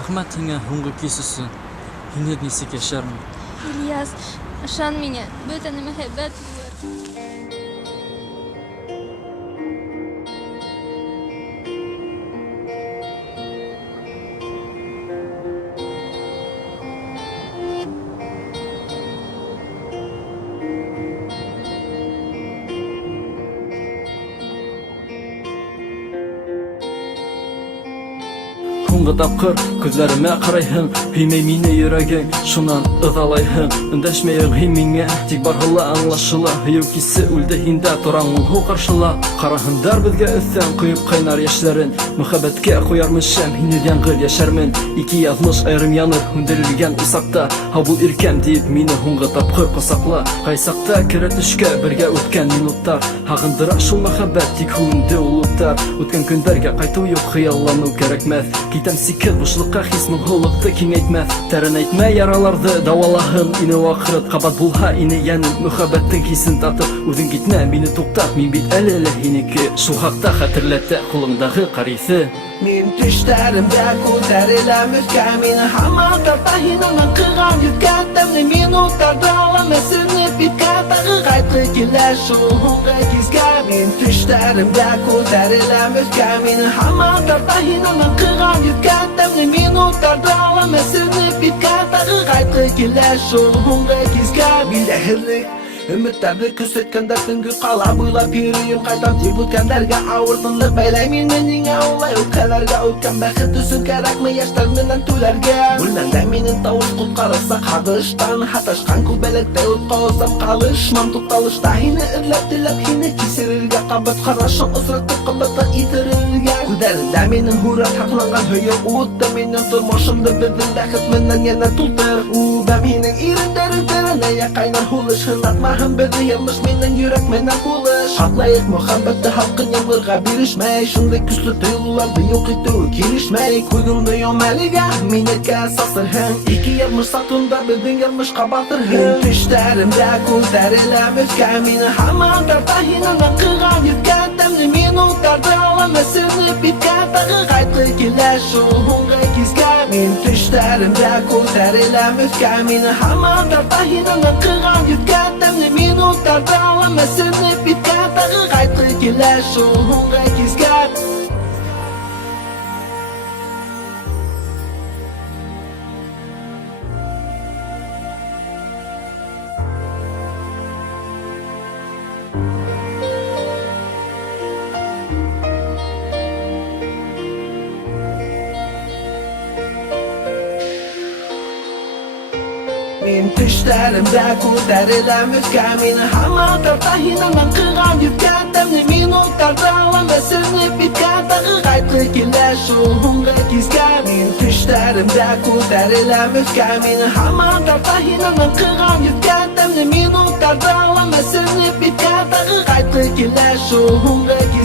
Рахмат һиңә һуңғы кис өсөн. Һинһеҙ нисек йәшәрмен? Ильяс, ышан миңә, бөтәне мөхәббәт булыр. Һуңғы тапҡыр күҙләремә ҡарайһың, һөймәй мине йөрәгең, шунан ыҙалайһың. Өндәшмәйһең һин миңә, тик барһыла аңлашыла. Һөйөү кисе үлде һиндә, тораңмын һыу ҡаршыла. Ҡараһындар беҙгә өҫтән ҡойоп ҡайнар йәштәрен. Мөхәббәткә ҡуярмын шәм, һинһеҙ яңғыҙ йәшәрмен. Ике яҙмыш айырым яныр, һүндерелгән усаҡта. Һау бул иркәм диеп мине һуңғы тапҡыр ҡосаҡла. Ҡай саҡта керә төшкә бергә үткән минуттар. Һағындыра шул мөхәббәт, тик һүнде ул уттар. Үткән көндәргә ҡайтыу юҡ, хыялланыу кәрәкмәҫ. Китәм сикһеҙ бушлыҡҡа, хис моңһоулыҡты киңәйтмәҫ. Тәрәнәйтмә яраларҙы, дауалаһын ине ваҡыт. Ҡабат булһа ине йәнем, мөхәббәттең хисен татып. Үҙең китмә, мине туҡтат, мин бит әле лә һинеке. Шул хаҡта хәтерләтә ҡулыңдағы ҡариҫе. Мин төштәремдә күтәреләм өҫкә, мине һаман тарта һинең ҡыған йөккән тәмле минуттарҙа алам әсенеп биткә. Тағы ҡайтҡы килә шул һуңғы кискә. Мин төштәремдә күтәреләм өҫкә, мине һаман тарта һинең ҡыған йөккән тәмле минуттарҙа алам әсенеп биткә. Тағы ҡайтҡы килә шул һуңғы кискә. Билдәһеҙлек өмөттәрҙе көсөткәндәр, төнгө ҡала буйлап йөрөйөм ҡайтам тип үткәндәргә. Ауыр тынлыҡ бәйләй мине ниңә улай үпкәләргә. Үткән бәхет өсөн кәрәкме йәштәр менән түләргә. Бүлмәңдә минең тауыш ҡотҡарырса ҡағыштан. Һаташҡан күлбәләктә утҡа осам ҡалышмам. Туҡталышта һине эҙләп теләп, һине кисерергә. Ҡабат ҡарашын осратып ҡабатта итерергә. Күҙҙәрендә минең һүрәт һаҡланған һөйөү утты. Минең тормошомдо беҙҙең бәхет менән йәнә тултыр. Үбәм һинең ирендәрең тәрәнәйә ҡайнар һулыш. Һынатмаһын беҙҙе яҙмыш минең йөрәк менән булыш. Һаҡлайыҡ мөхәббәтте һалҡын ямғырға бирешмәй. Шундай көслө тойғоларҙы юҡ итеү килешмәй. Күҙеңде йом әлегә, минекә сасырһың. Ике яҙмыш саҡында беҙҙең яҙмышҡа батырһың. Мин төштәремдә күтәреләм өҫкә, мине һаман тарта һинең ҡыған йөккән тәмле минуттарҙы алам әсенеп биткә. Тағы ҡайтҡы килә шул һуңғы кискә. Мин төштәремдә күтәреләм өҫкә, мине һаман тарта һинең ҡыған йөккән тәмле минуттарҙы алам әсенеп биткә. Тағы ҡайтҡы килә шул һуңғы кискә. Мин төштәремдә күтәреләм өҫкә, мине һаман тарта һинең ҡыған йөккән тәмле минуттарҙы алам әсенеп биткә. Тағы ҡайтҡы килә шул һуңғы кискә. Мин төштәремдә күтәреләм өҫкә, мине һаман тарта һинең ҡыған йөккән тәмле минуттарҙы алам әсенеп биткә. Тағы ҡайтҡы килә шул һуңғы кискә.